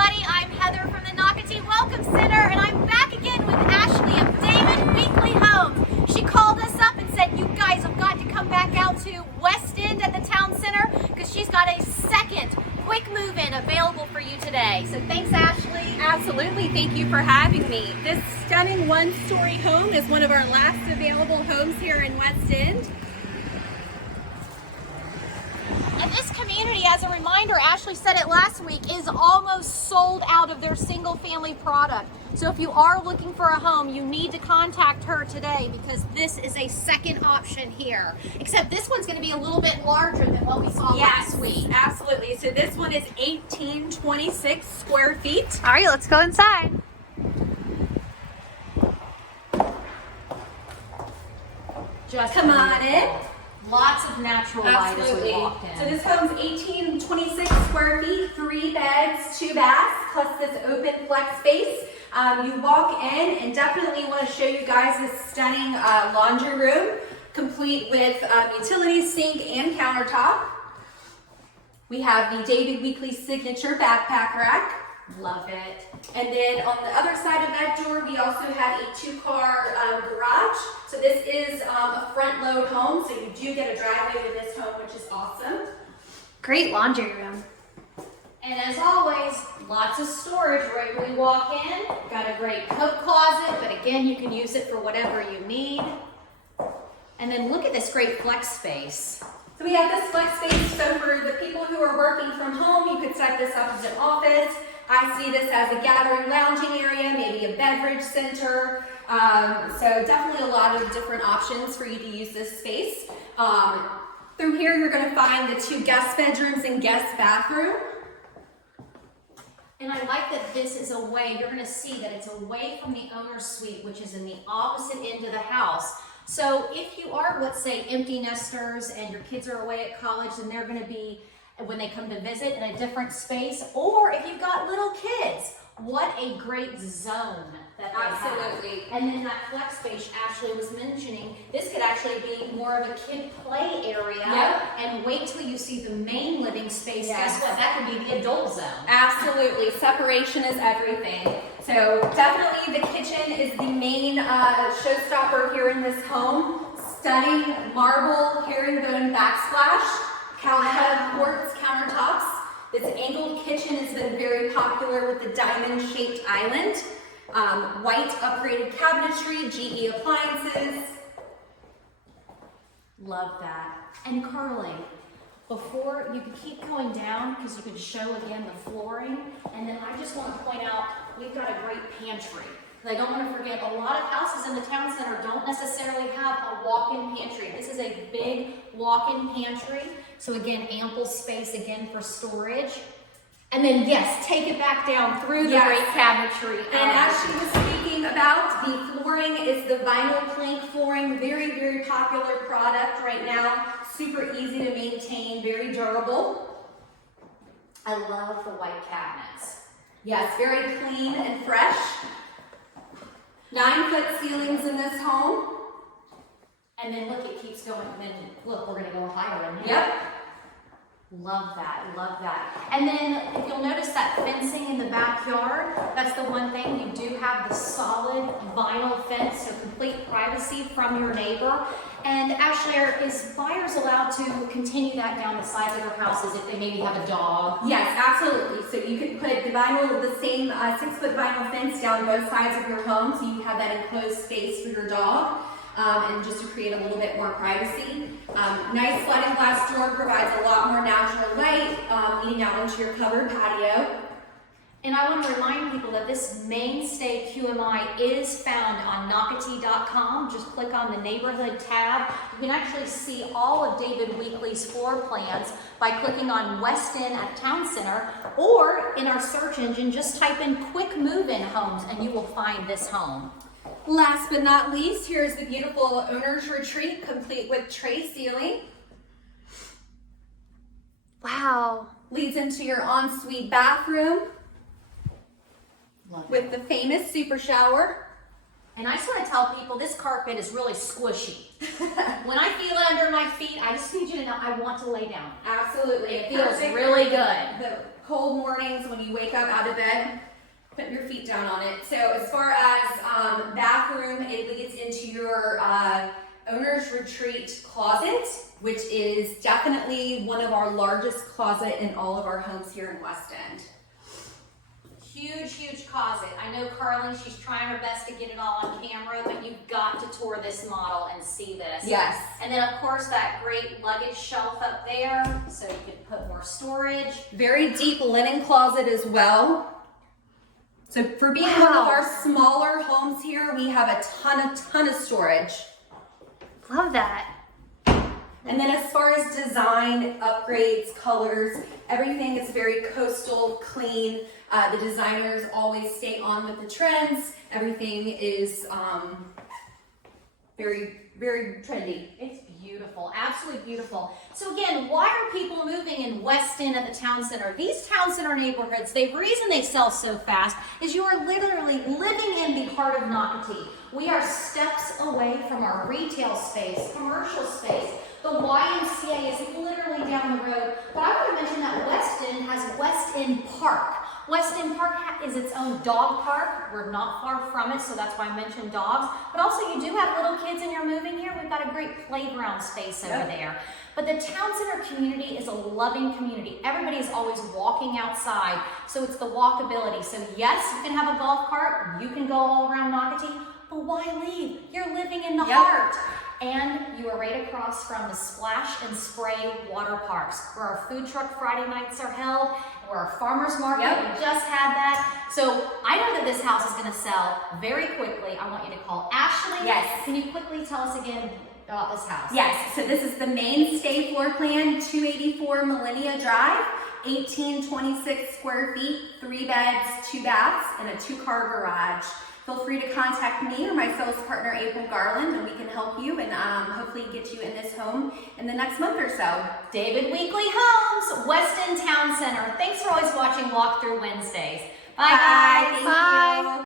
everybody. I'm Heather from the Nocatee Welcome Center, and I'm back again with Ashley of David Weekley Homes. She called us up and said, you guys have got to come back out to West End at the Town Center because she's got a second quick move-in available for you today. So thanks, Ashley. Absolutely. Thank you for having me. This stunning one-story home is one of our last available homes here in West End. And this community, as a reminder, Ashley said it last week, is almost sold out of their single family product. So if you are looking for a home, you need to contact her today because this is a second option here. Except this one's going to be a little bit larger than what we saw last week. Absolutely. So this one is 1826 square feet. All right, let's go inside. Just come on in. Lots of natural light as we walk in. So this home's 1826 square feet, 3 beds, 2 baths, plus this open flex space. You walk in and definitely want to show you guys this stunning laundry room, complete with utility sink and countertop. We have the David Weekley signature backpack rack. Love it. And then on the other side of that door, we also have a 2-car garage. So this is a front load home, so you do get a driveway to this home, which is awesome. Great laundry room. And as always, lots of storage right when we walk in. Got a great coat closet, but again, you can use it for whatever you need. And then look at this great flex space. So we have this flex space, so for the people who are working from home, you could set this up as an office. I see this as a gathering lounging area, maybe a beverage center. So definitely a lot of different options for you to use this space. Through here, you're going to find the 2 guest bedrooms and guest bathroom. And I like that this is away, you're going to see that it's away from the owner's suite, which is in the opposite end of the house. So if you are, let's say, empty nesters and your kids are away at college and they're going to be, when they come to visit, in a different space, or if you've got little kids, what a great zone that they Absolutely. have. And then that flex space Ashley was mentioning, this could actually be more of a kid play area. Yep. And wait till you see the main living space. Yes. Guess what? That could be the adult zone. Absolutely. Separation is everything. So definitely the kitchen is the main showstopper here in this home. Stunning marble herringbone backsplash. Quartz countertops. This angled kitchen has been very popular with the diamond-shaped island. White upgraded cabinetry, GE appliances. Love that. And Carly, before you can keep going down because you can show again the flooring. And then I just want to point out we've got a great pantry. I don't want to forget, a lot of houses in the town center don't necessarily have a walk-in pantry. This is a big walk-in pantry. So again, ample space again for storage. And then yes, take it back down through the great cabinetry. And as she was speaking about, the flooring is the vinyl plank flooring. Very, very popular product right now. Super easy to maintain, very durable. I love the white cabinets. Yes, very clean and fresh. 9-foot ceilings in this home. And then look, it keeps going. And then look, we're gonna go higher in here. Yep. Love that, love that. And then if you'll notice that fencing in the backyard, that's the one thing. You do have the solid vinyl fence, so complete privacy from your neighbor. And Ashley, is buyers allowed to continue that down the sides of their houses if they maybe have a dog? Yes, absolutely. So you could put the same 6-foot vinyl fence down both sides of your home so you have that enclosed space for your dog. And just to create a little bit more privacy. Nice sliding glass door provides a lot more natural light leading out into your covered patio. And I want to remind people that this mainstay QMI is found on Nocatee.com. Just click on the neighborhood tab. You can actually see all of David Weekley's floor plans by clicking on West End at Town Center, or in our search engine, just type in quick move-in homes and you will find this home. Last but not least, here's the beautiful owner's retreat, complete with tray ceiling. Wow. Leads into your ensuite bathroom. Love it. With the famous super shower. And I just want to tell people this carpet is really squishy. When I feel it under my feet, I just need you to know I want to lay down. Absolutely. It feels really good. The cold mornings when you wake up out of bed, put your feet down on it. So as far as bathroom, it leads into your owner's retreat closet, which is definitely one of our largest closet in all of our homes here in West End. Huge, huge closet. I know Carly, she's trying her best to get it all on camera, but you've got to tour this model and see this. Yes. And then of course that great luggage shelf up there, so you can put more storage. Very deep linen closet as well. So for being one of our smaller homes here, we have a ton of storage. Love that. And then as far as design, upgrades, colors, everything is very coastal, clean. The designers always stay on with the trends. Everything is very, very trendy. It's beautiful, absolutely beautiful. So again, why are people moving in West End at the town center? These town center neighborhoods, the reason they sell so fast is you are literally living in the heart of Nocatee. We are steps away from our retail space, commercial space. The YMCA is literally down the road. But I want to mention that West End has West End Park. West End Park is its own dog park. We're not far from it, so that's why I mentioned dogs. But also, you do have little kids and you're moving here. We've got a great playground space over there. But the town center community is a loving community. Everybody is always walking outside, so it's the walkability. So yes, you can have a golf cart. You can go all around Nocatee, but why leave? You're living in the heart. And you are right across from the Splash and Spray water parks, where our food truck Friday nights are held, where our farmers market, we just had that. So I know that this house is gonna sell very quickly. I want you to call Ashley. Yes. Can you quickly tell us again about this house? Yes, so this is the mainstay floor plan, 284 Millennia Drive, 1826 square feet, 3 beds, 2 baths, and a 2-car garage. Feel free to contact me or my sales partner, April Garland, and we can help you and hopefully get you in this home in the next month or so. David Weekley Homes, West End Town Center. Thanks for always watching Walk Through Wednesdays. Bye, guys. Thank you.